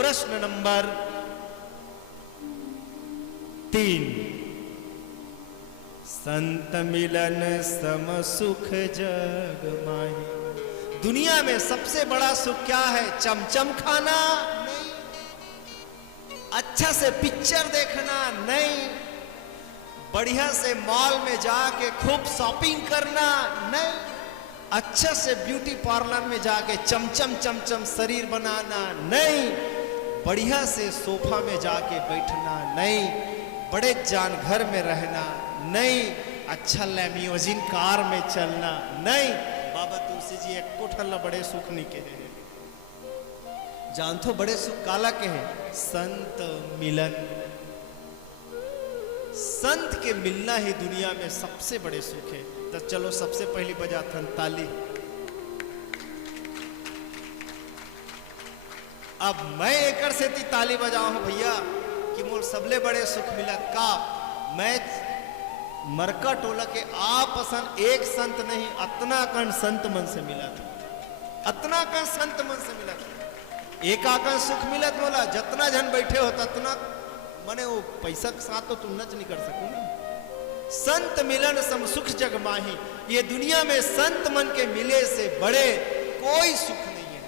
प्रश्न नंबर 3। संत मिलन सम सुख जग माही। दुनिया में सबसे बड़ा सुख क्या है? चमचम खाना नहीं, अच्छा से पिक्चर देखना नहीं, बढ़िया से मॉल में जाके खूब शॉपिंग करना नहीं, अच्छा से ब्यूटी पार्लर में जाके चमचम चमचम शरीर बनाना नहीं, बढ़िया से सोफा में जाके बैठना नहीं, बड़े जान घर में रहना नहीं, अच्छा लैम्बोर्गिनी कार में चलना नहीं। बाबा तुलसी जी एक कोठल बड़े सुख नहीं के हैं। जानतो बड़े सुख काला के हैं? संत मिलन। संत के मिलना ही दुनिया में सबसे बड़े सुख है। तो चलो सबसे पहली बजाथन ताली। अब मैं एकर से ती ताली बजाऊं भैया कि मोल सबले बड़े सुख मिलत का। मैं मरका टोला के आपसन एक संत नहीं, अतना कण संत मन से मिला था, अतना कण संत मन से मिला था। एक आकन सुख मिलत मोला, जतना जन बैठे हो ततना मने वो पैसा के साथ तो तुम नच नहीं कर सकू ना। संत मिलन सम सुख जग माही। ये दुनिया में संत मन के मिले से बड़े कोई सुख नहीं है।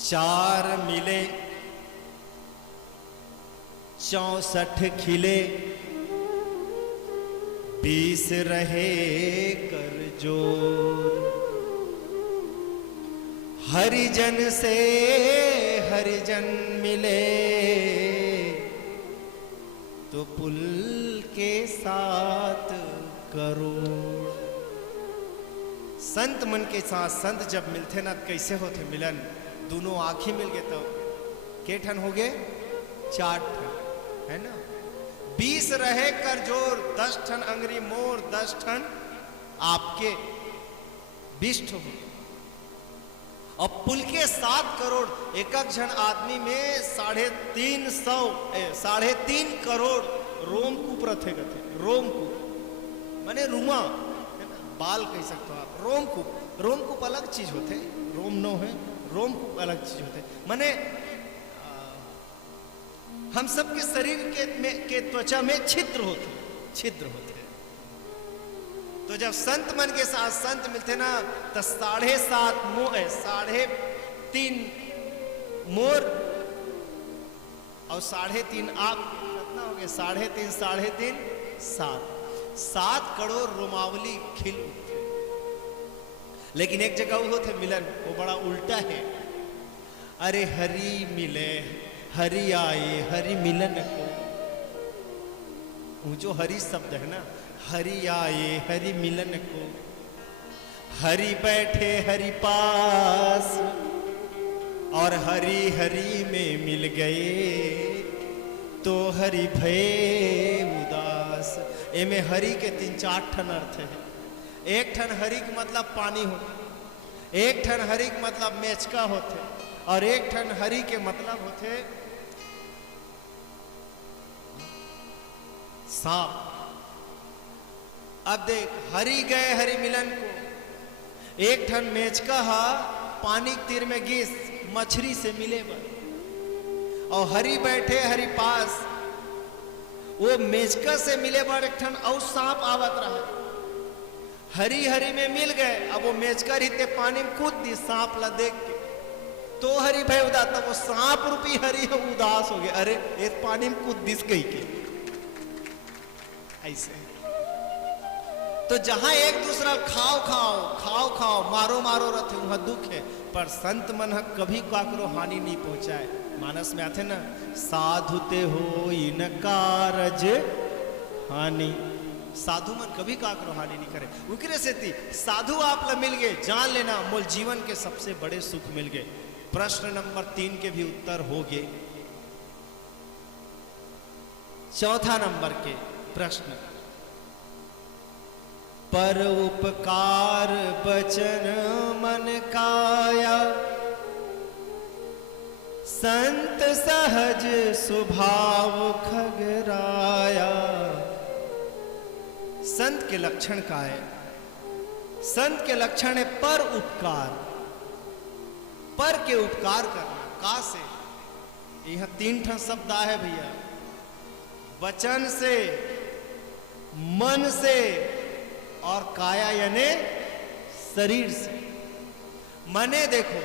चार मिले 64 खिले, 20 रहे कर जोर। हरिजन से हरिजन मिले तो पुल के साथ करोड़। संत मन के साथ संत जब मिलते ना कैसे होते मिलन? दोनों आंखें मिल गए तो के ठन हो गए? 4 ठन, है ना। 20 रहे कर जोर, 10 ठन अंगरी मोर, 10 ठन आपके 20 ठो। और पुल के 7 करोड़, एक एक जन आदमी में 3.5 करोड़ रोमकूप रथे गथे। रोमकूप माने रुमा, बाल कह सकते हो आप। रोमकूप, रोमकूप अलग चीज होते, रोम नो है, रोमकूप अलग चीज होते। माने हम सबके शरीर के त्वचा में छिद्र होते, छिद्र होते। तो जब संत मन के साथ संत मिलते ना तो 7.5 मोर, 3.5 मोर और 3.5 आप कितना हो गए? 3.5 7 करोड़ रोमावली खिल उठते। लेकिन एक जगह वो थे मिलन, वो बड़ा उल्टा है। अरे हरि मिले हरि आए हरि मिलन को। वो जो हरि शब्द है ना, हरि आए हरि मिलन को। हरि बैठे हरि पास और हरि हरि में मिल गए तो हरि भये उदास। एमे हरि के 3-4 ठन अर्थ है। एक ठन हरि के मतलब पानी होते, एक ठन हरि के मतलब मेचका होते, और एक ठन हरि के मतलब होते सांप। अब देख, हरि गए हरि मिलन को। एक ठन मेचका हा पानी के तीर में गिस मछली से मिले बर, और हरि बैठे हरि पास, वो मेचका से मिले बर एक ठन और सांप आवत रहा। हरि हरि में मिल गए, अब वो मेचका रहते पानी में कूद दी सांप ला देख के, तो हरि भय उदास। तब वो सांप रूपी हरि उदास हो गए। अरे एक पानी में कूद दिस गई के ऐसे। तो जहां एक दूसरा खाओ खाओ खाओ खाओ मारो मारो रहते वहां दुख है, पर संत मन कभी काकरो हानि नहीं पहुंचाए। मानस में आते ना, साधुते हो इन कारज हानि। साधु मन कभी काकरो हानि नहीं करे। उकरे से थी साधु आप ला मिल गए, जान लेना मोल जीवन के सबसे बड़े सुख मिल गए। प्रश्न नंबर 3 के भी उत्तर हो गए। चौथा नंबर के प्रश्न, पर उपकार बचन मन काया, संत सहज स्वभाव खगराया। संत के लक्षण का है संत के लक्षण है पर उपकार, पर के उपकार करना। का से यह 3 ठा शब्द है भैया, वचन से, मन से और काया यानी शरीर से। मने देखो,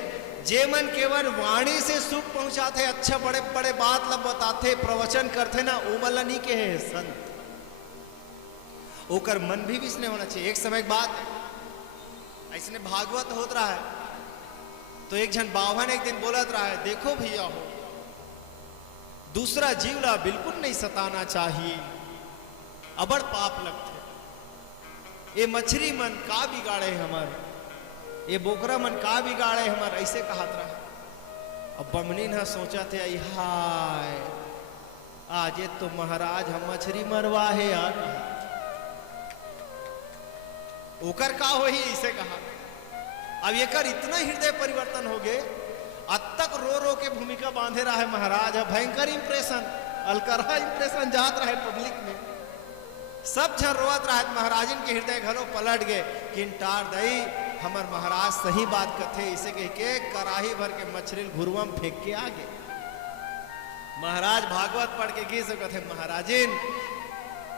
जे मन केवल वाणी से सुख पहुंचाते, अच्छा बड़े बड़े बात लब बताते, प्रवचन करते ना, वो मला नहीं के है संत। ओकर मन भी इसने होना चाहिए। एक समय की बात है, ऐसने भागवत होत रहा है, तो एक जन बावन एक दिन बोलत रहा है, देखो भैया हो, दूसरा जीव ला बिल्कुल नहीं सताना चाहिए, अबड़ पाप लगते। ये मछली मन का बिगाड़े हमारे, ये बोकरा मन का बिगाड़े हमारे, ऐसे कहत रहा। अब बमनी न सोचा थे, हाय आज ये तो महाराज हम मछली मरवा है यार, ओकर का हो ही ऐसे कहा। अब ये कर इतना हृदय परिवर्तन हो गए, अब तक रो रो के भूमिका बांधे रहा है महाराज। भयंकर इंप्रेशन, अलकरहा इंप्रेशन जात रहा है पब्लिक में, सब जन रोवत रहा है। महाराजन के हृदय घरों पलट गए, किंटार दई हमार महाराज सही बात कथे, इसे कह के कराही भर के मछली घुरुआ में फेंक के आ गए। महाराज भागवत पढ़ के गी से कथे, महाराजिन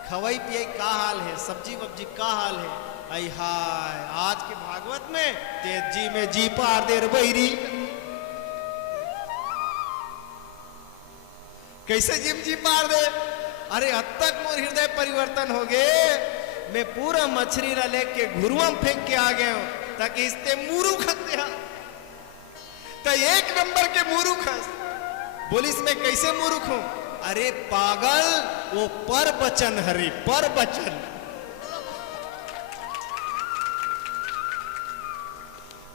खवई पिए का हाल है, सब्जी वब्जी का हाल है। आई हाय आज के भागवत में तेज जी में जी पार दे बैरी, कैसे जिम जी पार दे। अरे अब तक मोर हृदय परिवर्तन हो गए, मैं पूरा मछली ला लेके घुरुआ में फेंक के आ गया हूं, ताकि इसते मुरुख तो 1 नंबर के मुरुख। बोली इसमें कैसे मुरुख हूं? अरे पागल, वो पर बचन हरे, पर बचन।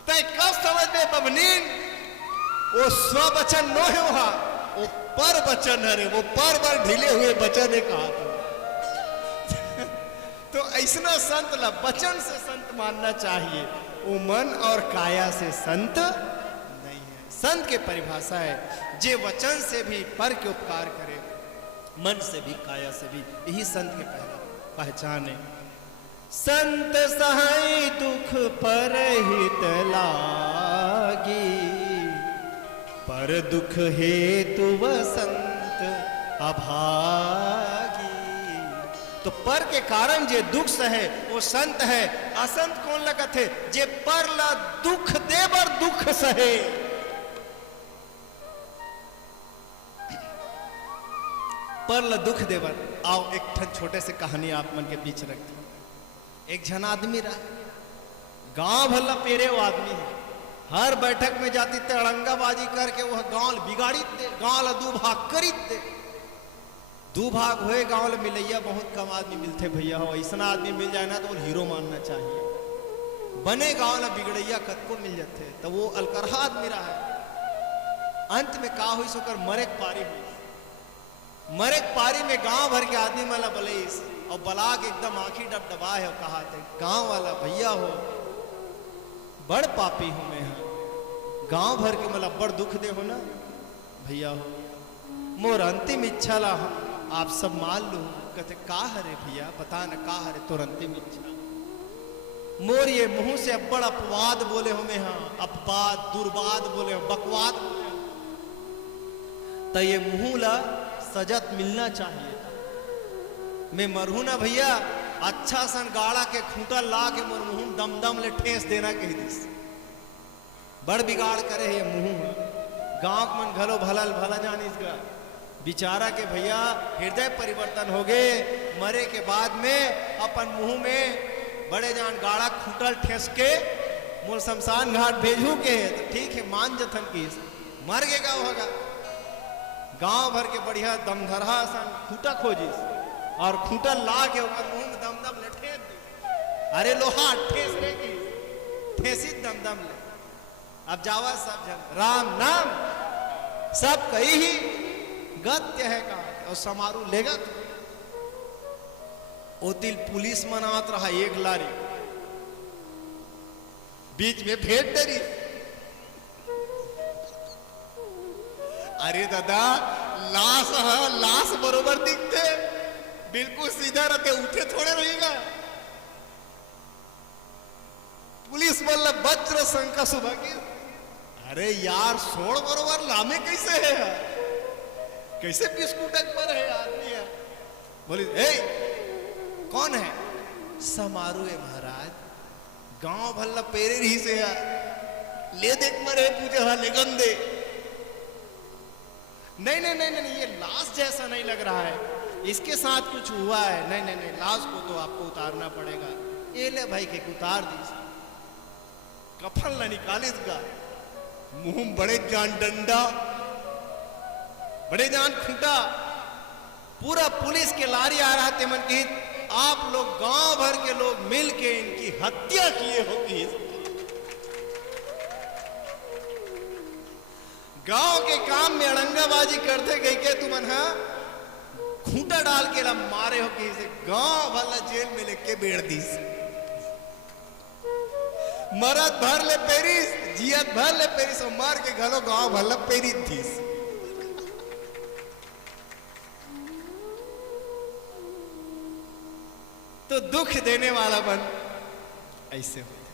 तय कब समझ में बबनीन, वो स्ववचन नो है, वहां वो पर बचन हरे, वो पर ढीले हुए बचन ने कहा था। तो ऐसा संत ला वचन से संत मानना चाहिए, वो मन और काया से संत नहीं है। संत के परिभाषा है, जे वचन से भी पर के उपकार करे, मन से भी काया से भी, यही संत के पहचान है। संत सहाय दुख पर हित लागी, पर दुख हेतु संत अभागी। तो पर के कारण जे दुख सहे वो संत है। असंत कौन लगत है? जे पर ला दुख देवर दुख सहे। पर ला दुख देवर। आओ एक छोटे से कहानी आप मन के बीच रखते। एक जन आदमी रहा, गांव भला पेरे वो आदमी है, हर बैठक में जाती थे अड़ंगाबाजी करके वह गांव बिगाड़ी दे, गांव ला 2 भाग करी दे। 2 भाग हुए गांव ला मिलैया बहुत कम आदमी मिलते भैया हो। ऐसा आदमी मिल जाए ना तो वो हीरो मानना चाहिए। बने गांव ला बिगड़ैया कतको मिल जाते, तो वो अलकरहा आदमी रहा है। अंत में का हुई सोकर मरे पारी हुई। मरे पारी में गांव भर के आदमी मला बलैस और बला के एकदम आंखी डबडबा है और कहा थे, गांव वाला भैया हो बड़ पापी हूं मैं, गांव भर के मला बड़ दुख दे हो ना भैया हो। मोर अंतिम इच्छा ला आप सब मान लो। कहते का हरे भैया, बता न का हरे तोर अंतिम इच्छा। मोर ये मुंह से बड़ अपवाद बोले हो मैं, हाँ अपवाद दुर्वाद बोले हो, बकवाद बोले हो, तो ये मुंह ला सजत मिलना चाहिए। मैं मरहू ना भैया, अच्छा सन गाड़ा के खूंटा ला के मोर मुंह दम दम ले ठेस देना कह दिस। बड़ बिगाड़ करे है मुंह। गांव मन घलो भला भला जानिस गा बिचारा के भैया हृदय परिवर्तन हो गए। मरे के बाद में अपन मुंह में बड़े जान गाड़ा खूंटल ठेस के मोर शमशान घाट भेजू के, तो ठीक है मान जथन की मर गएगा होगा। गांव भर के बढ़िया दमधरहा सन खूंटा खोजिस और खूंटा ला के ऊपर मुंह में दम दम ले ठेस दी। अरे लोहा ठेस लेगी, ठेसी दम दम ले। अब जावा सब जन राम नाम सब कही ही गत्य है कहा और समारू लेगा। ओतिल पुलिस मनात रहा एक लारी, बीच में फेंक दे रही। अरे दादा लाश है, लाश बरोबर दिखते, बिल्कुल सीधा रहते, उठे थोड़े रहेगा। पुलिस बोल वज्र शंका सुभागी। अरे यार सोड़ बरोबर लामे कैसे है यार, कैसे बिस्कुट पर है आदमी है। बोली ए कौन है? समारू है महाराज, गांव भल्ला पेरे रही से यार, ले देख मरे पूजे हाले गंदे। नहीं नहीं नहीं नहीं, ये लाश जैसा नहीं लग रहा है, इसके साथ कुछ हुआ है। नहीं नहीं नहीं, लाश को तो आपको उतारना पड़ेगा। ये ले भाई के उतार दी, कफन ला निकालिस का, मुंह बड़े जान डंडा, बड़े जान खूंटा, पूरा पुलिस के लारी आ रहा थे। मन की आप लोग गांव भर के लोग मिल के इनकी हत्या किए होगी। गांव के काम में अड़ंगाबाजी करते गई के तुम खूंटा डाल के ला मारे हो कि इसे गांव वाला जेल में लेके बेड़ दी। मरद भर ले पेरिस, जियत भर ले पेरिस, और मार के घलो गांव भर पेरी थी। तो दुख देने वाला मन ऐसे होते,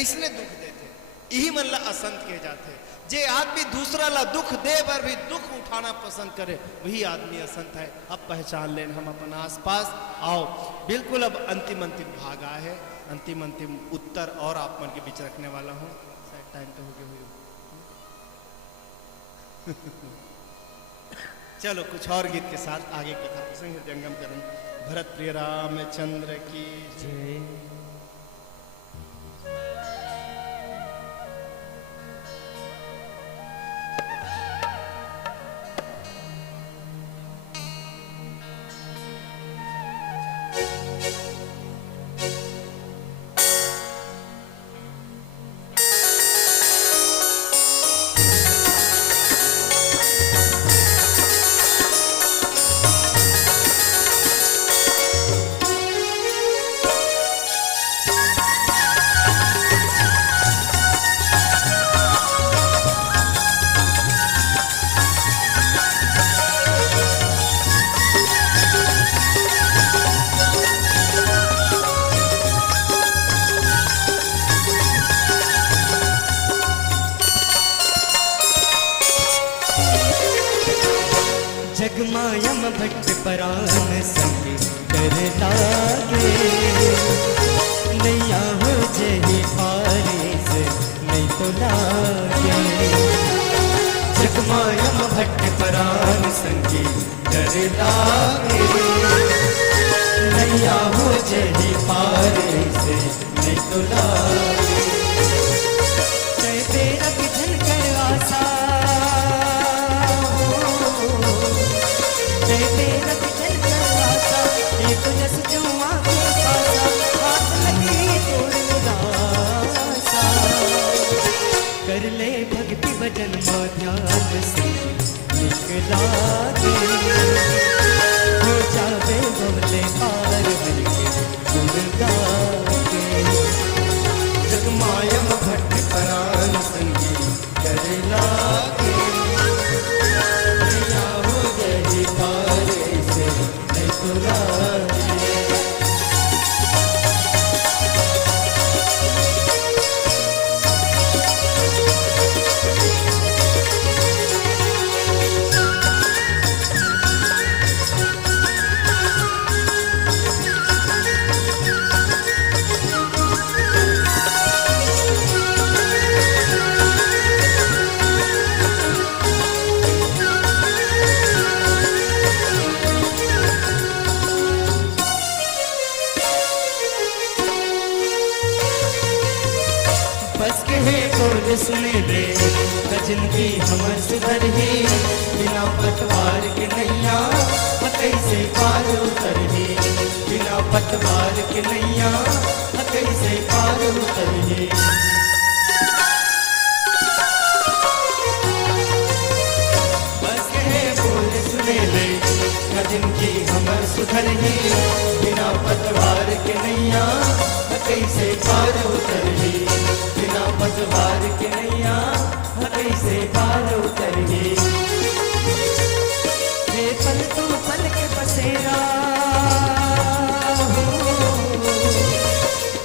ऐसने दुख देते, यही मन ला असंत कहे जाते। जे आदमी दूसरा ला दुख दे पर भी दुख उठाना पसंद करे, वही आदमी असंत है। अब पहचान लेना हम अपना आसपास। आओ बिल्कुल अब अंतिम अंतिम भाग आए है, अंतिम अंतिम उत्तर और आप मन के बीच रखने वाला हूं। शायद टाइम तो हो गया हुई। चलो कुछ और गीत के साथ आगे कथा प्रसंग जंगम करें। भरत प्रिय रामचंद्र की जय। जगमायम भट्ट परान संग कर लागे, नैया हो जही फारिस नहीं तो लागे। जगमायम भट्ट परान संग कर लागे, नैया हो जही फारिस नहीं तो लागे। जय तेरा किधन कर आशा, कर ले भक्ति भजन ध्यान से निकला दे, हो जावे बबले पार मिलके गुण गाके। जगमायम भट्ट परान संगी कर लागे, नैया हो जही पार से नहीं तो लागे। बस कहे बोल सुने दे गजन की हमर सुधर ही, बिना पतवार के नैया कैसे पार उतर ही, बिना पतवार के नैया कैसे पार उतर ही। बस कहे बोल सुने दे गजन की हमर सुधर ही, बिना पतवार के नैया कैसे पार उतर ही, बिना पतवार के नैया कैसे पार उतर ही। हे पल तू पल के बसेरा,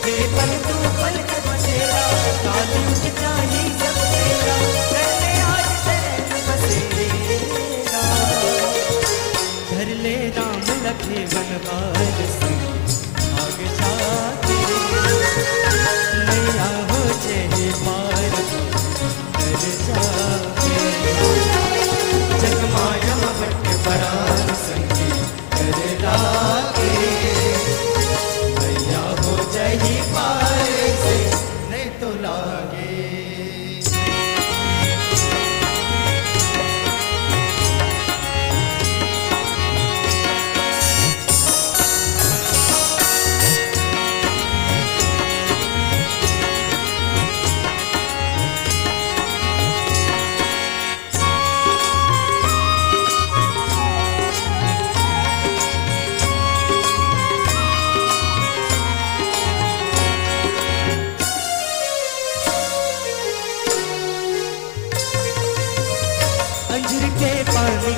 हे पल तू पल के बसेरा,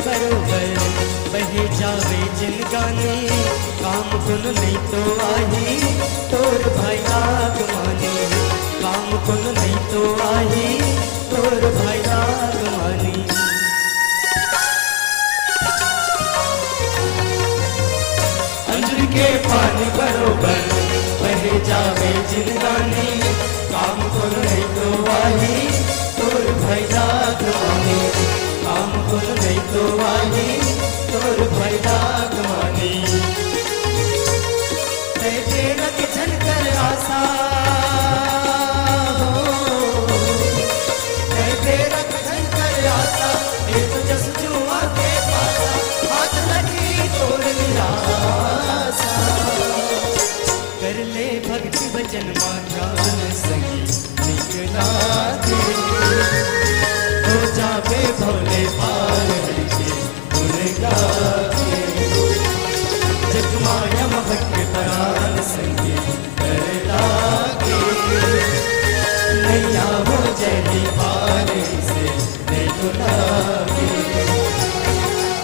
बरोबर बहे जावे जिंदगानी काम कुन नहीं तो आही तोर भाई आगमानी काम कुन नहीं तो आही तोर भाई आगमानी अंजुर के पानी बरोबर बहे जावे जिंदगानी काम कुन नहीं तो आही तोर भाई आगमानी काम कुन नहीं तो आही तोर भाई आगमानी तेरा के झनकर आशा हो तेरा के झनकर आशा ये तो जस जुआ के पासा हाथ लगी तोर निराशा कर ले भक्ति भजन मान संगी निकला दे हो जावे भोले पार के दुर्गा के जगमाया भक्त परान संगी कर लागे नैया हो जली पार से नहीं तो लागे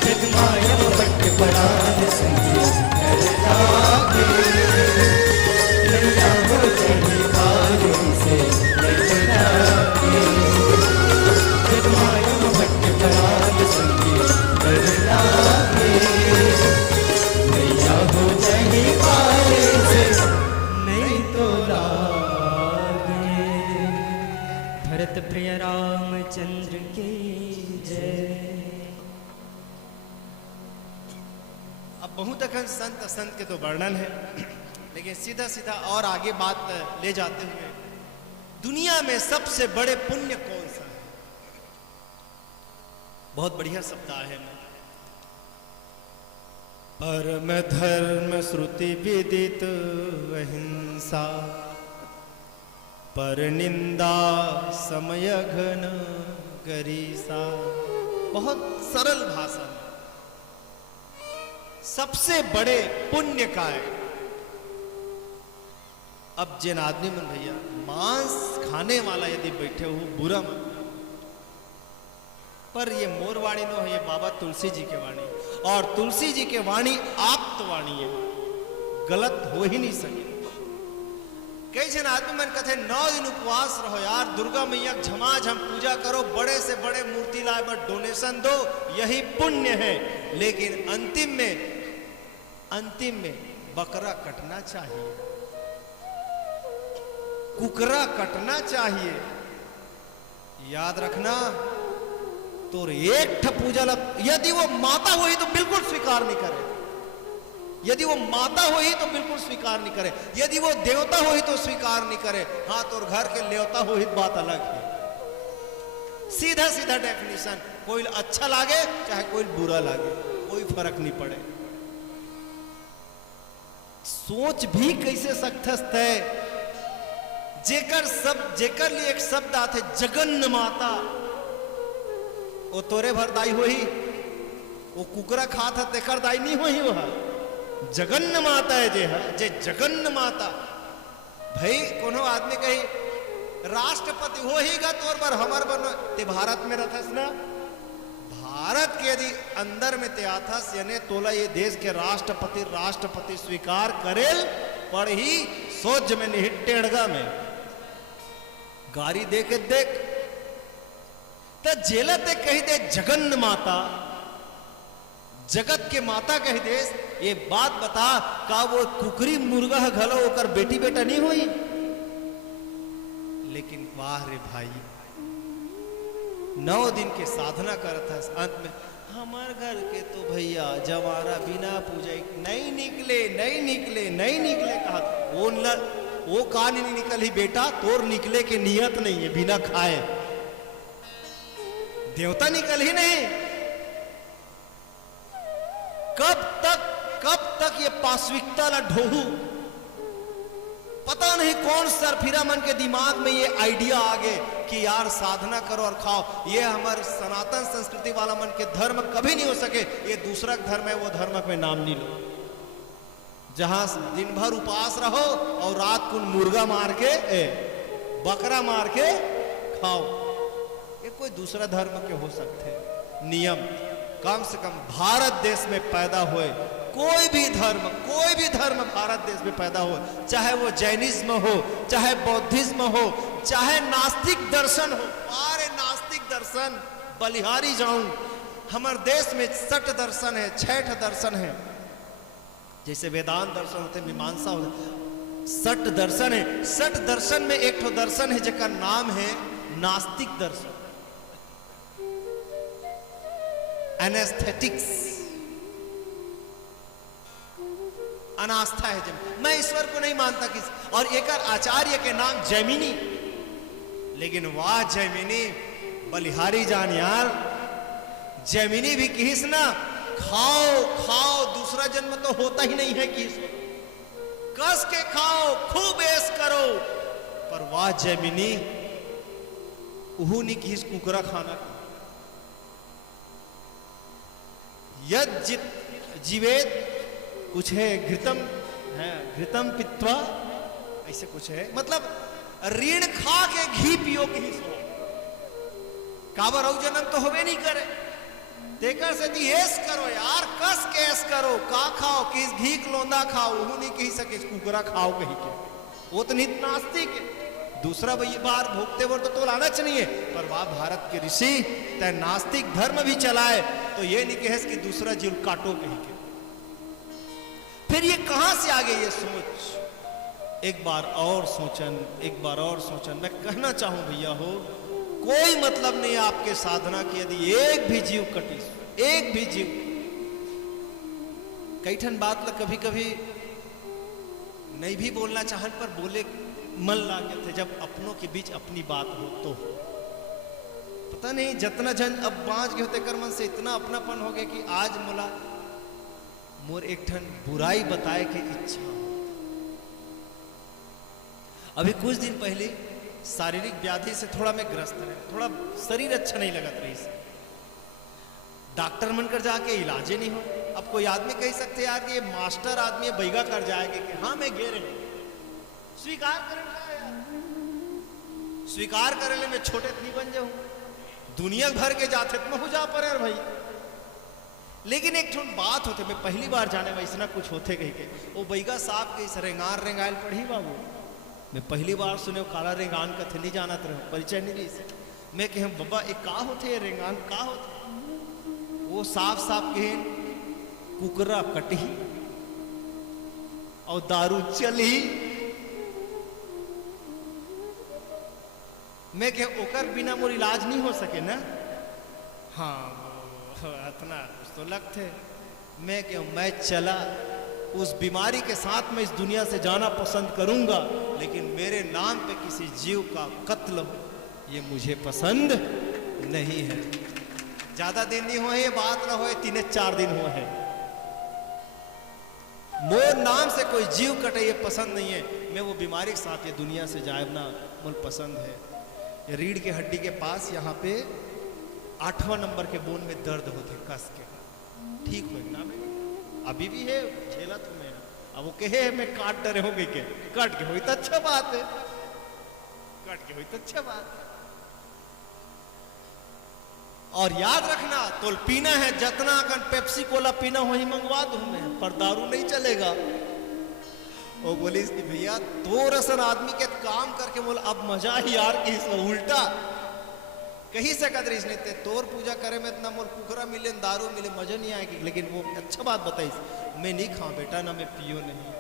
जगमाया भक्त परान संगी कर लागे नैया हो जली पार से नहीं तो लागे जगमाया भक्त परान संगी कर लागे नैया हो जली पार से नहीं तो लागे भरत प्रिय रामचंद्र की जय। अब बहुत अखंड संत के तो वर्णन है, लेकिन सीधा सीधा और आगे बात ले जाते हुए दुनिया में सबसे बड़े पुण्य कौन सा है? बहुत बढ़िया सप्ताह है। परम धर्म श्रुति विदित अहिंसा पर निंदा समय घन गरीसा। बहुत सरल भाषा में सबसे बड़े पुण्य का है। अब जिन आदमी मन भैया मांस खाने वाला यदि बैठे हो बुरा मन, पर ये मोर वाणी नो है, ये बाबा तुलसी जी के वाणी, और तुलसी जी के वाणी आप्त वाणी है, गलत हो ही नहीं सके। कई जन आदमी मन कहते 9 दिन उपवास रहो यार, दुर्गा मैया झमाझम पूजा करो, बड़े से बड़े मूर्ति लाए बट डोनेशन दो, यही पुण्य है। लेकिन अंतिम में बकरा कटना चाहिए, कुकरा कटना चाहिए। याद रखना, तो एक पूजा यदि वो माता हुई तो बिल्कुल स्वीकार नहीं करे, यदि वो माता हुई तो बिल्कुल स्वीकार नहीं करे, यदि वो देवता हुई तो स्वीकार नहीं करे। हाँ, तो घर के देवता हुई बात अलग है। सीधा सीधा डेफिनेशन, कोई अच्छा लागे चाहे कोई बुरा लागे, कोई फर्क नहीं पड़े। सोच भी कैसे सख्त है। जेकर लिए एक शब्द आते जगन्न माता, वो तोरे भर दाई होही, वो कुकरा खात है तेकर दाई नहीं होही। वह जगन्न माता है जे जगन्न माता। भाई कोनो आदमी कही राष्ट्रपति हो ही गा तोर पर हमर बनो ते भारत में रहथस ना, भारत के यदि अंदर में ते आथस यानी तोला ये देश के राष्ट्रपति स्वीकार करेल पर ही सोच में नहीं टेढ़गा में गाड़ी दे के देख तो जेला ते कही दे जगन्न माता, जगत के माता कह दे। ये बात बता का वो कुकरी मुर्गा घलो ओकर बेटी बेटा नहीं हुई। लेकिन वाह रे भाई, 9 दिन के साधना करता अंत में हमार घर के तो भैया जवारा बिना पूजा नहीं निकले कहा वो का नहीं निकल ही बेटा, तोर निकले के नियत नहीं है, बिना खाए देवता निकल ही नहीं। कब तक ये पाश्विकता ला ढोहू, पता नहीं कौन सरफिरा मन के दिमाग में ये आइडिया आ गए कि यार साधना करो और खाओ। ये हमारे सनातन संस्कृति वाला मन के धर्म कभी नहीं हो सके। ये दूसरा धर्म है, वो धर्म में नाम नहीं लो, जहां दिन भर उपास रहो और रात को मुर्गा मार के बकरा मार के खाओ। ये कोई दूसरा धर्म के हो सकते नियम। कम से कम भारत देश में पैदा हुए कोई भी धर्म भारत देश में पैदा हो, चाहे वो जैनिज्म हो, चाहे बौद्धिज्म हो, चाहे नास्तिक दर्शन हो। अरे नास्तिक दर्शन बलिहारी जाऊं, हमारे देश में 6 दर्शन है, 6 दर्शन है। जैसे वेदांत दर्शन होते, मीमांसा होते, 6 दर्शन है। 6 दर्शन में एक ठो दर्शन है जिसका नाम है नास्तिक दर्शन, एनेस्थेटिक्स, अनास्था है। मैं ईश्वर को नहीं मानता किस, और एक आचार्य के नाम जैमिनी। लेकिन वाह जैमिनी बलिहारी जान यार, जैमिनी भी किस ना, खाओ खाओ, दूसरा जन्म तो होता ही नहीं है किस, कस के खाओ, खूब ऐश करो। पर वाह जैमिनी उहू नहीं किस कुकरा खाना। यद जीवेत कुछ है, घृतम है, घृतम पित्वा, ऐसे कुछ है, मतलब ऋण खा के घी पियो के ही सो, काबर और जन्म तो होवे नहीं करे। देकर से दी ऐस करो यार, कस के ऐस करो, का खाओ, किस घी लोंदा खाओ, वो नहीं कही सके कुकरा खाओ कही के, वो तो नित नास्तिक है। दूसरा वही बार भोगते वो तो लाना चाहिए, पर वह भारत के ऋषि तय नास्तिक धर्म भी चलाए तो ये नहीं कहे कि दूसरा जीव काटो कही के। फिर ये कहां से आ गई ये सोच? एक बार और सोचन, मैं कहना चाहूं भैया हो, कोई मतलब नहीं आपके साधना की यदि एक भी जीव कटी, एक भी जीव। कई ठन बात ला कभी कभी नहीं भी बोलना चाहन पर बोले मन लागे थे, जब अपनों के बीच अपनी बात हो तो पता नहीं जितना जन अब बाँच गए होते कर मन से इतना अपनापन हो गया कि आज मोला मोर एक ठन बुराई बताए के इच्छा हो। अभी कुछ दिन पहले शारीरिक व्याधि से थोड़ा मैं ग्रस्त रहे, थोड़ा शरीर अच्छा नहीं लगत रही से, डॉक्टर मन कर जाके इलाजे नहीं हो। अब कोई आदमी कह सकते यार कि ये मास्टर आदमी है, बैगा कर जाएगा कि हाँ मैं गे रहे, स्वीकार करें यार, स्वीकार करे ले मैं छोटे नहीं बन जाऊं, दुनिया भर के जाते में हो जा पर भाई। लेकिन एक ठोन बात होते, मैं पहली बार जाने में इतना कुछ होते कही के, वो बैगा साहब के इस रेंगार रेंगाइल पढ़ी बाबू, मैं पहली बार सुने काला रेंगान का थे, नहीं जाना रहे, परिचय नहीं रही। मैं कह बाबा एक का होते रेंगान का होते? वो साफ साफ कहे कुकरा कटी और दारू चली। मैं कह ओकर बिना मोर इलाज नहीं हो सके ना। हाँ इतना कुछ तो लगते। मैं क्यों, मैं चला उस बीमारी के साथ में इस दुनिया से जाना पसंद करूंगा, लेकिन मेरे नाम पे किसी जीव का कत्ल हो ये मुझे पसंद नहीं है। ज्यादा दिन नहीं हुए, ये बात ना हुए 3-4 दिन हुए हैं, मोर नाम से कोई जीव कटे ये पसंद नहीं है। मैं वो बीमारी के साथ ये दुनिया से जाए ना मुझे पसंद है। ये रीढ़ के हड्डी के पास यहाँ पे 8वां नंबर के बोन में दर्द होते कस के, ठीक हो ना मैं अभी भी है झेला तुम्हें। अब वो कहे मैं काट डरे हो गई के, कट के हुई तो अच्छा बात है, कट के हुई तो अच्छा बात है। और याद रखना तो पीना है जितना अगर पेप्सी कोला पीना हो ही मंगवा दूं मैं, पर दारू नहीं चलेगा। वो बोली कि भैया तो रसन आदमी के काम करके बोला अब मजा ही यार की उल्टा कहीं से कदर इसने तोर पूजा करे में इतना मोर कुकरा मिले दारू मिले मजा नहीं आएगी। लेकिन वो अच्छा बात बताई, मैं नहीं खाऊं बेटा ना मैं पियो नहीं,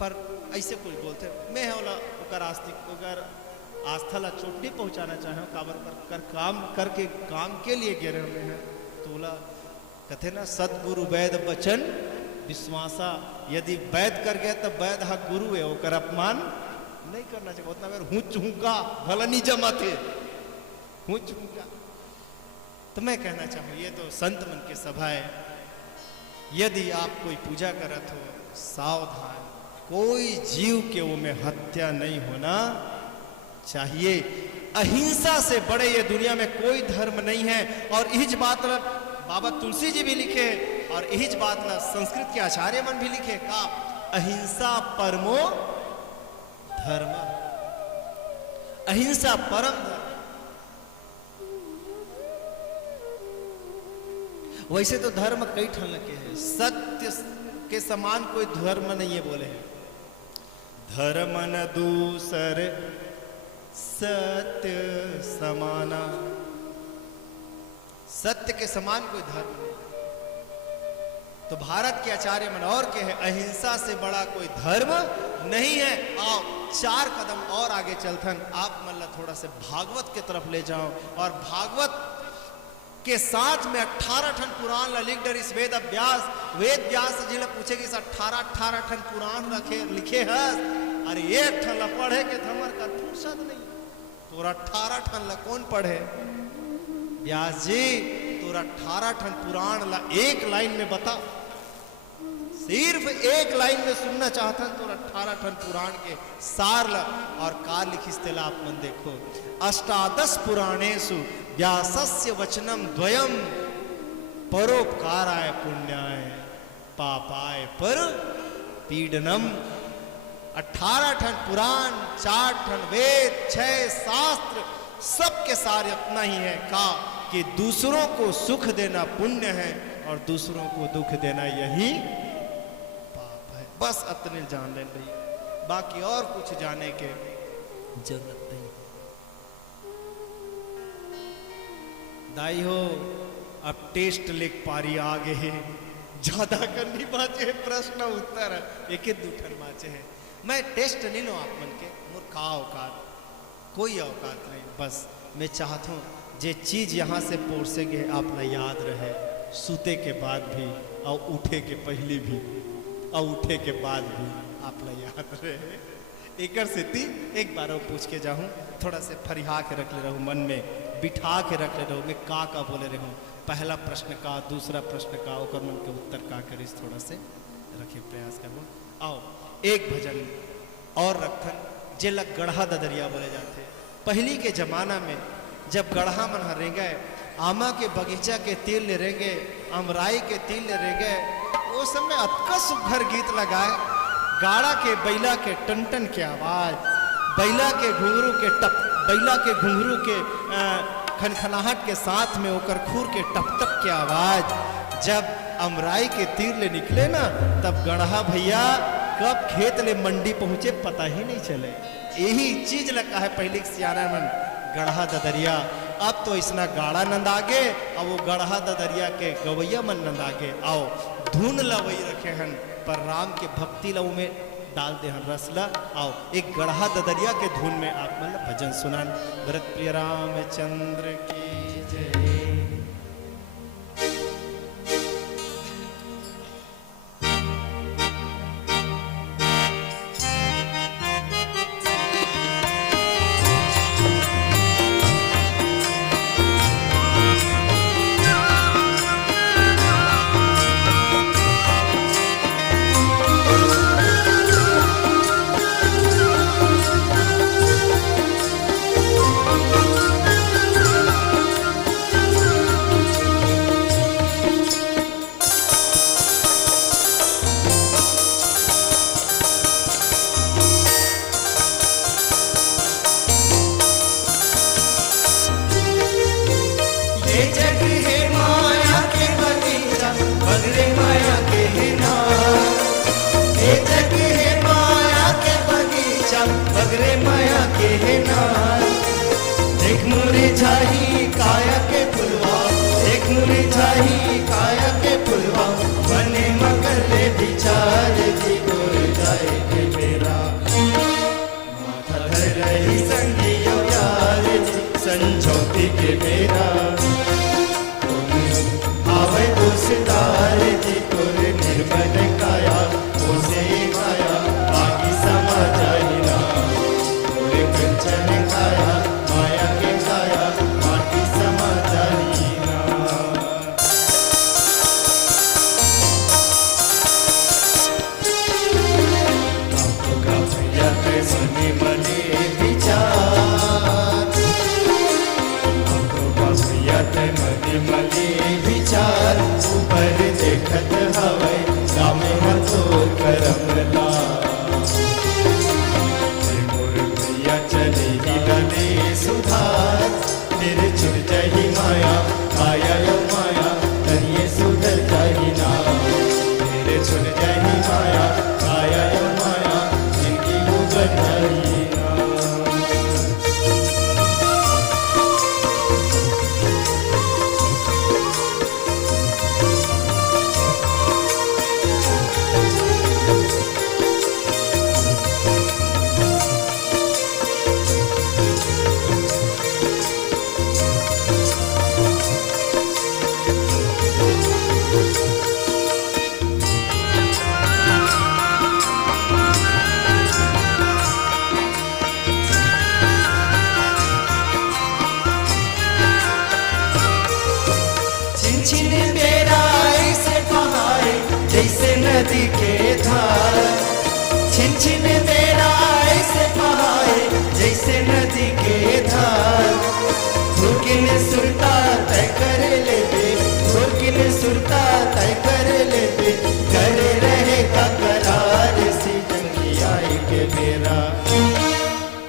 पर ऐसे कुछ बोलते मैं होला ओकर आस्था ला चोट नहीं पहुंचाना चाहे काबर कर काम करके काम के लिए गिरे हुए हैं। तोला कथे ना सतगुरु वैद बचन विश्वासा, यदि वैद कर गया तब वैद हा गुरु है, ओकर अपमान नहीं करना चाहिए। उतना मेरे हूँ चूंगा भला नहीं जमा थे हूँ चूंगा। तो मैं कहना चाहूँ ये तो संत मन के सभा है, यदि आप कोई पूजा करत हो सावधान, कोई जीव के वो में हत्या नहीं होना चाहिए। अहिंसा से बड़े ये दुनिया में कोई धर्म नहीं है। और इस बात ना बाबा तुलसी जी भी लिखे, और इस बात ना संस्कृत के आचार्य मन भी लिखे का अहिंसा परमो धर्म, अहिंसा परम धर्म। वैसे तो धर्म कई ठन लगे हैं, सत्य के समान कोई धर्म नहीं है बोले हैं। धर्म न दूसर सत्य समाना, सत्य के समान कोई धर्म नहीं। तो भारत के आचार्य मनोहर के है, अहिंसा से बड़ा कोई धर्म नहीं है। आओ 4 कदम और आगे चलथन, आप मतलब थोड़ा से भागवत के तरफ ले जाओ, और भागवत के साथ में 18 ठन पुराण ला लिख डर इस वेद व्यास से जिला पूछे कि 18 ठन पुराण लिखे हस, अरे एक ठन ला पढ़े के थमर का फुर्सत नहीं, तोरा 18 ठन ला कौन पढ़े? व्यास जी तोरा 18 ठन पुराण ला एक लाइन में बता, सिर्फ एक लाइन में सुनना चाहता तो 18 ठन पुराण के सार ला, और का लिखिस तेला आप मन देखो। 18 पुराणेषु व्यासस्य वचनम द्वयम, परोपकाराय पुण्याय पापाय पर पीडनम। 18 ठन पुराण, 4 ठन वेद, 6 शास्त्र, सबके सारे अपना ही है का कि दूसरों को सुख देना पुण्य है और दूसरों को दुख देना यही पाप है। बस अतने जान ले भैया, बाकी और कुछ जाने के जरूरत नहीं। दाई हो अब टेस्ट लिख पारी आगे है, ज्यादा करनी बाचे प्रश्न उत्तर एक दो ठन बाचे है। मैं टेस्ट नहीं लो आप मन के, मूर्खा औकात कोई औकात नहीं। बस मैं चाहता हूँ जे चीज यहाँ से पोरसे गए आप ला याद रहे, सूते के बाद भी और उठे के पहले भी और उठे के बाद भी आप ला याद रहे। एक स्थिति एक बार पूछ के जाऊँ, थोड़ा से फरिहा के रख ले रहूँ, मन में बिठा के रख ले रहूँ, मैं का बोले रहूँ, पहला प्रश्न का, दूसरा प्रश्न का, ओकर मन के उत्तर का करिस, थोड़ा से रखे प्रयास करूँ। आओ एक भजन और रखन जे लग गढ़ा ददरिया बोले जाते। पहली के जमाना में जब गढ़ा मन रेंगे, आमा के बगीचा के तिल ले रेंगे, अमराई के तिल ले रेंगे, वो समय अतका सुघर गीत लगाए, गाड़ा के बैला के टन के आवाज, बैला के घुंघरू के टप, बैला के घुंघरू के खनखनाहट के साथ में ओकर खूर के टप टप के आवाज। जब अमराई के तीर ले निकले ना, तब गढ़ा भैया कब खेत ले मंडी पहुंचे पता ही नहीं चले। यही चीज लगा है पहले सियाना मन गढ़ा ददरिया। अब तो इसना गाड़ा नंद आगे, अब वो गढ़ा ददरिया के गवैया मन नंद आगे। आओ धुन लवई रखे हन, पर राम के भक्ति लव में डाल दे हन रसला। आओ एक गढ़ा ददरिया के धुन में आप मन भजन सुनान। भरत प्रिय रामचंद्र की जय। भैया जाइए ना। छिन तेरा ऐसे बहाए जैसे नदी के धार, छिन छिन तेरा ऐसे बहाए जैसे नदी के धार। धुकिन सुरता तय कर ले बे, धुकिन सुरता तय कर ले बे, करे रहेगा करार सी जंगी आई के मेरा।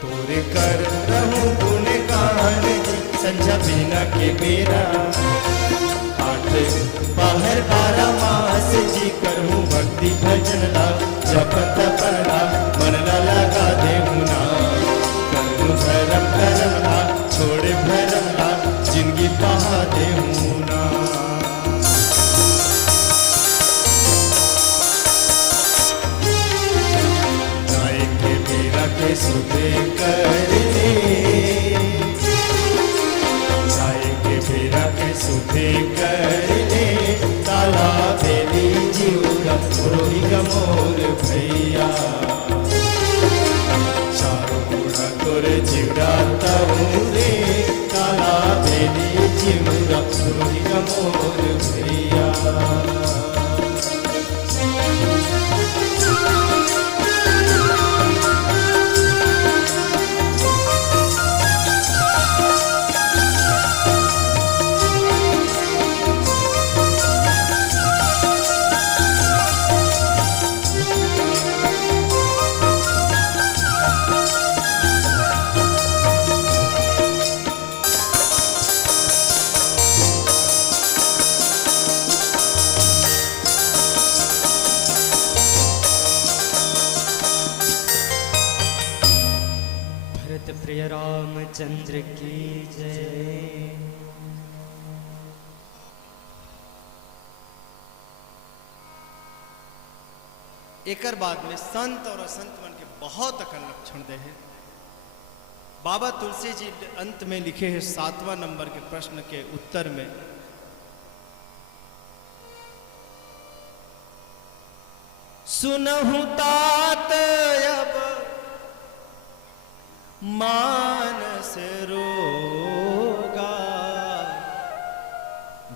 तोरे कर रहूं गुणगान जी संझा बिना के मेरा। बाहर 12 मास जी करूं भक्ति भजन ला, जपन तपन ला मन ला लगा दे ना। करूं भरम करम ला छोड़े भरम ला, जिंदगी बहा दे ना। गाय के मेरा के सुधे कर ले, गाय के मेरा के सुधे कर ले। ताला बेली जीवगा रोही गमोर भैया, चारों बूढ़ा तोरे जीवड़ा तबूरे। ताला बेली जीवगा रोही गमोर भैया। प्रिय रामचंद्र की जय। एकर बाद में संत और असंत मन के बहुत अकल लक्षण दे है। बाबा तुलसी जी अंत में लिखे हैं 7वां नंबर के प्रश्न के उत्तर में, सुनहु तात अब मानस रोगा,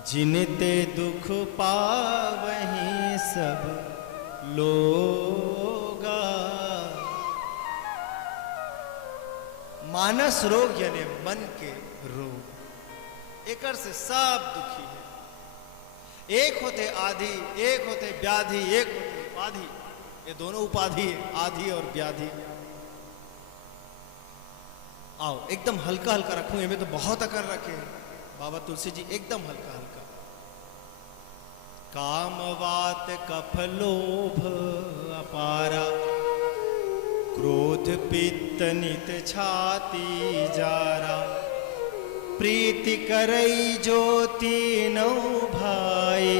जिनते दुख पावहीं सब लोगा। मानस रोग यानी मन के रोग, एकर से सब दुखी है। एक होते आधि, एक होते व्याधि, एक होते उपाधि। ये दोनों उपाधि है, आधि और व्याधि। आओ एकदम हल्का हल्का रखूं, इनमें तो बहुत अकर रखे हैं बाबा तुलसी जी, एकदम हल्का हल्का। कामवात कफ लोभ अपारा, क्रोध पित्त नित छाती जारा। प्रीति करई ज्योति नौ भाई,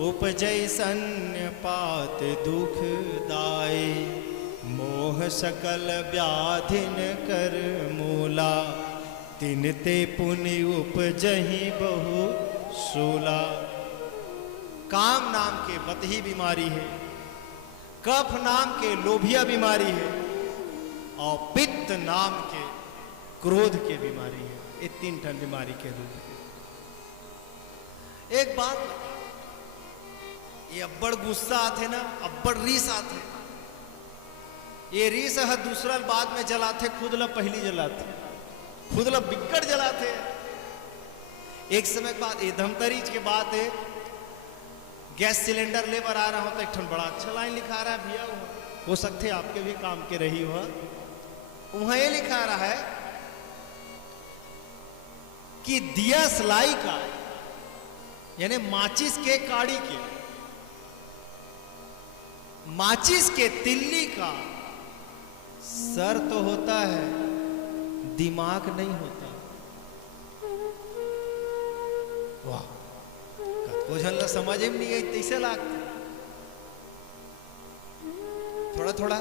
उपजय सन्य पात दुख दाई। मोह सकल व्याधिन कर मूला, तिनते पुनि उपजहि बहु सूला। काम नाम के बतही बीमारी है, कफ नाम के लोभिया बीमारी है, और पित्त नाम के क्रोध के बीमारी है। ये 3 ठन बीमारी के रूप है। एक बात, ये अब्बड़ गुस्सा आते ना, अब्बड़ रीस आते। ये रीस है दूसरा बाद में जलाते, खुद ला पहली जलाते, खुद ला बिकट जलाते। एक समय बाद ये धमतरीज के बाद है, गैस सिलेंडर लेकर आ रहा हो तो एक ठन बड़ा अच्छा लाइन लिखा रहा है, भैया हो सकते आपके भी काम के रही हो। वहां ये लिखा रहा है कि दिया सलाई का यानी माचिस के काड़ी के, माचिस के तिल्ली का सर तो होता है, दिमाग नहीं होता। वाह, कथोजन ला समझ में नहीं आई, तैसे लागते थोड़ा थोड़ा।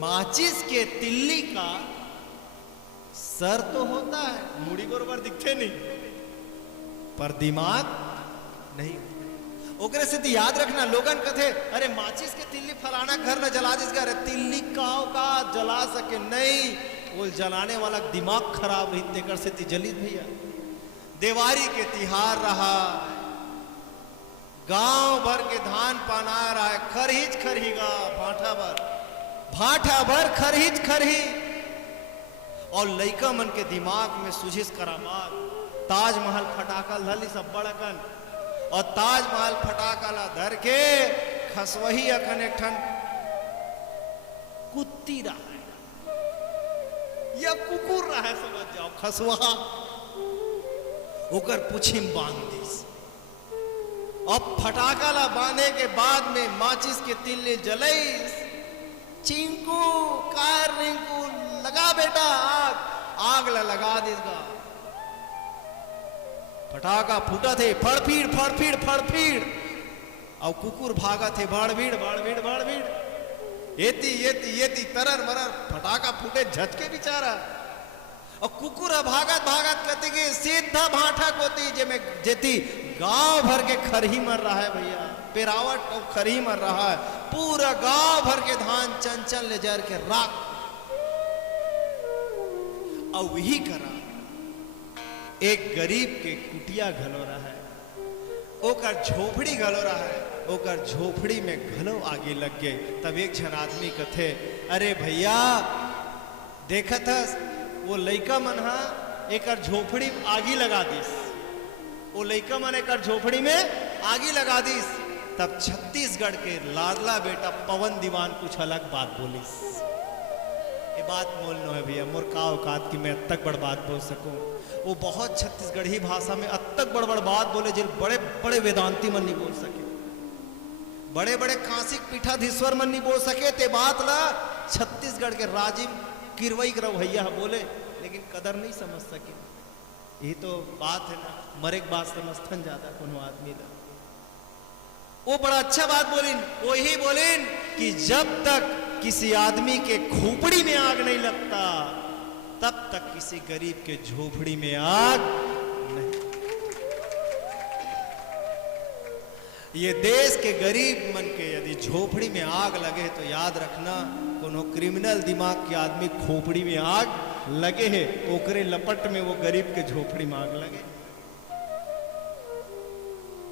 माचिस के तिल्ली का सर तो होता है, मुड़ी बरोबर दिखते नहीं, पर दिमाग नहीं। ओकरे से तो याद रखना, लोगन कथे अरे माचिस के तिल्ली फलाना घर न जला दिस, अरे तिल्ली का जला सके नहीं, वो जलाने वाला दिमाग खराब रही तेकर से ती जलित भैया। देवारी के तिहार रहा, गांव भर के धान पाना रहा है, खरहिच खरहीगा भाठा भर खरहिच खरही। और लइका मन के दिमाग में सुझिस करामात, ताजमहल फटाका लली सब बड़कन, और ताजमहल फटाका ला धर के खसवही अखन एक ठन कुत्ती रहा है या कुकुर रहा है, समझ जाओ, खसवा ओकर पुछिम बांध दिस। अब फटाका ला बांधे के बाद में माचिस के तिल्ले जलईस, चिंकू कार रिंकू लगा बेटा आग ला लगा देगा। फटाका फूटा थे, फड़फीड़, और कुकुर भागा थे, बाड़बीड़, येती तरर मरर, फटाका फूटे झटके बेचारा। और कुकुर भागत कहते कि सीधा भाठा कोती जेती गांव भर के खरही मर रहा है भैया, पेरावट और खरही मर रहा है, पूरा गांव भर के धान चंचल ले जर के राख। और वही करा एक गरीब के कुटिया घलो रहा है, ओकर झोपड़ी घलो रहा है, ओकर झोपड़ी में घलो आगे लग गए। तब एक जन आदमी कथे अरे भैया देखत हस वो लइका मन हा एकर झोपड़ी आगी लगा दिस, वो लइका मन एकर झोपड़ी में आगी लगा दिस। तब छत्तीसगढ़ के लाडला बेटा पवन दीवान कुछ अलग बात बोलिस। ये बात मोल नो है भैया, मोर का औकात की मैं अब तक बड़ बात बोल सकूं। वो बहुत छत्तीसगढ़ी भाषा में अब तक बड़ बात बोले जिन बड़े बड़े वेदांती मन नहीं बोल सके, बड़े बड़े कांसिक पीठाधीश्वर मन नहीं बोल सके। ते बात ला छत्तीसगढ़ के राजीव किरवई करव भैया बोले, लेकिन कदर नहीं समझ सके। ये तो बात है ना, मरे बात समझथन ज्यादा कोनो आदमी ला। वो बड़ा अच्छा बात बोलिन, वो ही बोलिन कि जब तक किसी आदमी के खोपड़ी में आग नहीं लगता तब तक किसी गरीब के झोपड़ी में आग नहीं। ये देश के गरीब मन के यदि झोपड़ी में आग लगे तो याद रखना कोनो क्रिमिनल दिमाग के आदमी खोपड़ी में आग लगे है, ओकरे लपट में वो गरीब के झोपड़ी में आग लगे।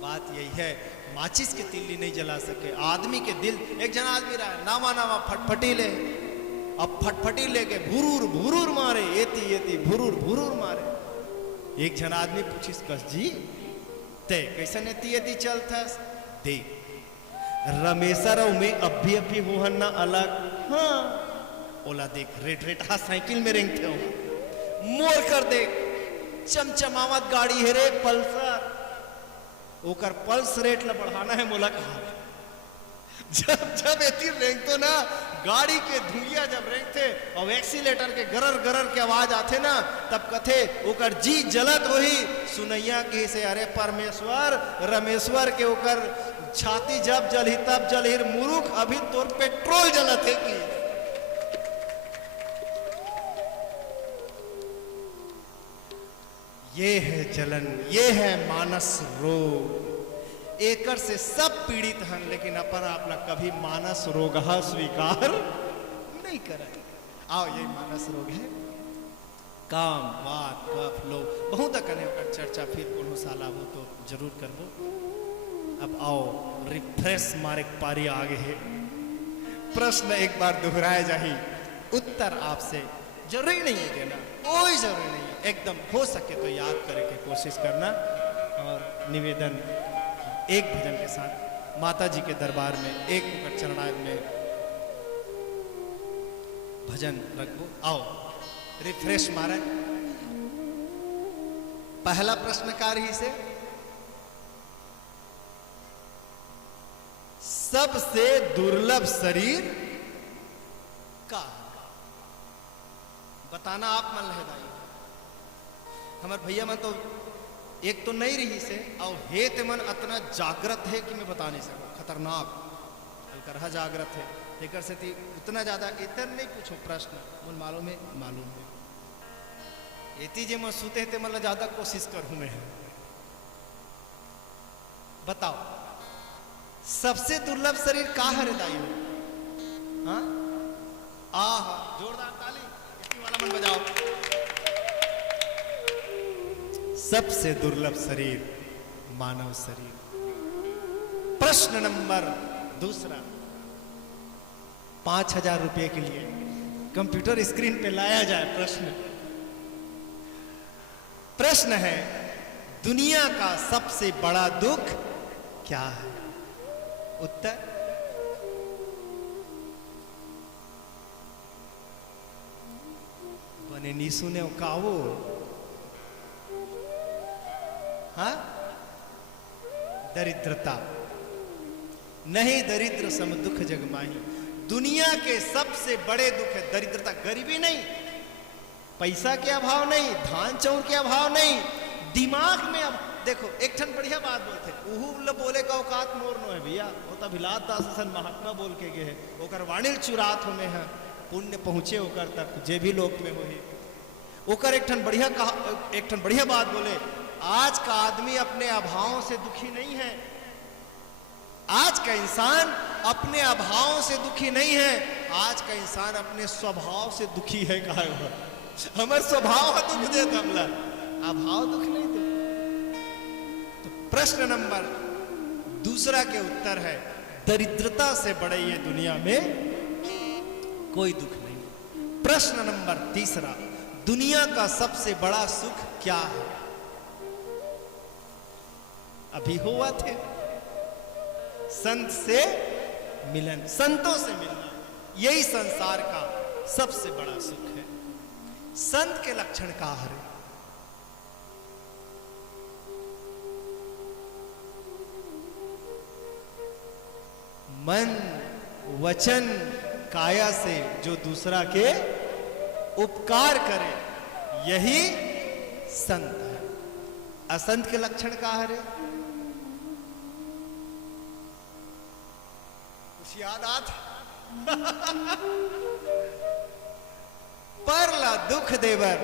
बात यही है, माचिस के तिल्ली नहीं जला सके आदमी के दिल। एक जन आदमी रहा नामा फटफटी ले, अब फटफटी लेके भुरूर मारे, येती भुरूर मारे। एक जन आदमी पूछिस कस जी ते कैसे येती चलथस, देख रमेशर में अभी होहन ना अलग। हाँ ओला देख रेट हा साइकिल में रेंगते हो, मोर कर देख चमचमावत गाड़ी है रे पल्सर, ओकर पल्स रेट ला बढ़ाना है मोला कहा। जब एती रेंगतो ना गाड़ी के धुइया जब रेंगते और एक्सीलेटर के गरर के आवाज आते ना, तब कथे ओकर जी जलत होही सुनैया की से अरे परमेश्वर रमेश्वर के ओकर छाती जब जलही तब जलही मुरुख, अभी तोर पेट्रोल जलत है की। ये है जलन, ये है मानस रोग, एकर से सब पीड़ित हन, लेकिन अपन आपला कभी मानस रोग स्वीकार नहीं करे। आओ ये मानस रोग है, काम बात कफ लोग बहुत कने ओकर चर्चा फिर कोनो साल आबो तो जरूर करबो। अब आओ रिफ्रेश मारे पारी आगे है। प्रश्न एक बार दोहराया जाही, उत्तर आपसे जरूरी नहीं है देना, कोई जरूरी नहीं है, एकदम हो सके तो याद करे के कोशिश करना। और निवेदन एक भजन के साथ माता जी के दरबार में एक मुकर चरणाय में भजन रखो। आओ रिफ्रेश मारे। पहला प्रश्नकार ही से, सबसे दुर्लभ शरीर का बताना आप मन लहदाई हमारे भैया मन तो एक तो नहीं रही से और हे ते मन इतना जागृत है कि मैं बता नहीं सकूं खतरनाक हल्का जागृत है लेकर से थी उतना ज्यादा इतर नहीं पूछो प्रश्न मुन मालूम है इतनी जे मैं सुते थे मतलब ज्यादा कोशिश करूं मैं बताओ सबसे दुर्लभ शरीर का है दाई हाँ आह जोरदार ताली इसी वाला मन बजाओ सबसे दुर्लभ शरीर मानव शरीर प्रश्न नंबर दूसरा 5,000 रुपए के लिए कंप्यूटर स्क्रीन पे लाया जाए प्रश्न है दुनिया का सबसे बड़ा दुख क्या है उत्तर बने नी सुने कावो हाँ दरिद्रता नहीं दरिद्र सम दुख जगमाही दुनिया के सबसे बड़े दुख है दरिद्रता गरीबी नहीं पैसा के अभाव नहीं धान चाउर के अभाव नहीं दिमाग में अब देखो एक ठन बढ़िया बात बोलते उहू बोले का औकात मोर नो है भैया वो तो भिलात दासन महात्मा बोल के गए है ओकर वाणिल चुरात हो में है पुण्य पहुंचे ओकर तक जे भी लोक में होई ओकर एक ठन बढ़िया बात बोले आज का आदमी अपने अभावों से दुखी नहीं है आज का इंसान अपने अभावों से दुखी नहीं है आज का इंसान अपने स्वभाव से दुखी है कहा हमारे स्वभाव दुख दे हमला अभाव दुख नहीं दे तो प्रश्न नंबर दूसरा के उत्तर है दरिद्रता से बड़े ये दुनिया में कोई दुख नहीं प्रश्न नंबर तीसरा दुनिया का सबसे बड़ा सुख क्या है अभी हुआ थे संत से मिलन संतों से मिलना यही संसार का सबसे बड़ा सुख है संत के लक्षण का है मन वचन काया से जो दूसरा के उपकार करे यही संत है असंत के लक्षण का है कुछ याद आत परला दुख देवर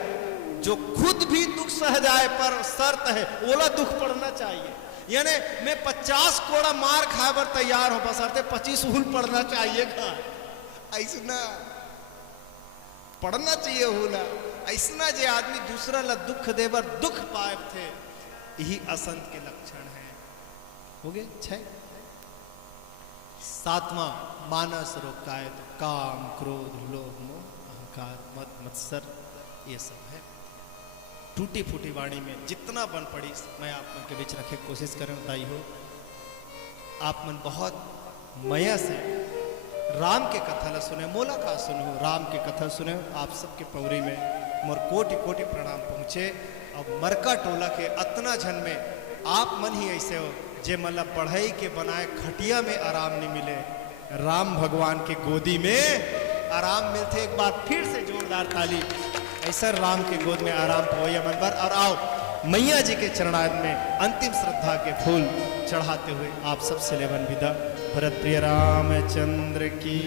जो खुद भी दुख सह जाए पर शर्त है ओला दुख पड़ना चाहिए यानी मैं 50 कोड़ा मार खाए पर तैयार हो बसरते 25 हुल पड़ना चाहिए खा ऐसा पढ़ना चाहिए हुला ऐसा जे आदमी दूसरा ला दुख देवर दुख पाए थे यही असंत के लक्षण है हो गए 6 सातवां मानस रोग का है तो काम क्रोध लोभ मोह अहंकार मद मत्सर ये सब है टूटी फूटी वाणी में जितना बन पड़ी मैं आप मन के बीच रखे कोशिश करें बताई हो आप मन बहुत मया से राम के कथा ला सुने मोला का सुनो राम के कथा सुने आप सबके पौरी में मोर कोटि कोटि प्रणाम पहुँचे अब मरका टोला के अतना झन में आप मन ही ऐसे हो जे मतलब पढ़ाई के बनाए खटिया में आराम नहीं मिले राम भगवान के गोदी में आराम मिलते एक बार फिर से जोरदार ताली ऐसा राम के गोद में आराम पाओ मनबर और आओ मैया जी के चरणार्थ में अंतिम श्रद्धा के फूल चढ़ाते हुए आप सबसे लेवन विदा भरत प्रिय रामचंद्र की